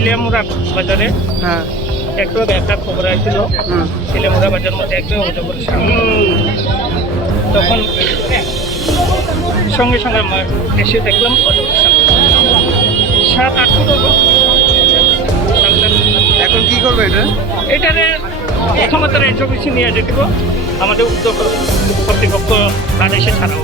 শিলিয়ামুড়া বাজারে হ্যাঁ একটু একটা খবর আসছিল শিলিয়ামুড়া বাজার মধ্যে একটু অভিযোগ করেছিল। তখন সঙ্গে সঙ্গে এসে দেখলাম 7-8 ফুট হলো। এখন কি করবে এটা? এটারে প্রথমত রেঞ্জ অফিসে নিয়ে যেতে হবে। আমাদের উদ্যোগ কর্তৃপক্ষ আদেশে ছাড়াও।